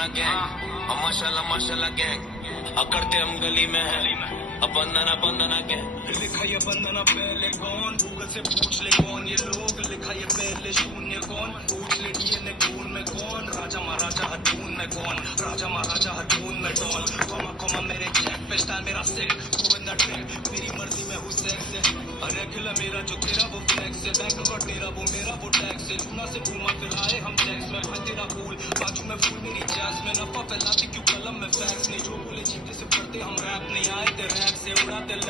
बंदना gang, माशाल्लाह माशाल्लाह gang, अकड़ते हम गली में है, अब बंदना गैंग। लिखा ये बंदना पहले कौन, गूगल से पूछ ले कौन ये लोग, लिखा ये पहले शून्य कौन, पूछ ले डीएनए खून में कौन, राजा महाराजा हटून में कौन, राजा महाराजा हटून में कौन, कॉमा कॉमा मेरे चेक पे स्टाइल मेरा सिक, गोविंदा ट्रैक, मेरी मर्जी में हूँ सेक्स है, रेगुलर मेरा जो तेरा वो फ्लेक्स है, बैंक का तेरा वो मेरा वो टैक्स है, लूना से घूमा फिर आए हम टैक्स में, भाई तेरा फूल बाजू में फूल मेरी जैस में, नफा फैलाती क्यों कलम में फैक्स नहीं, जो बोले चीते से पढ़ते हम रैप नहीं आए थे रैप से उड़ाते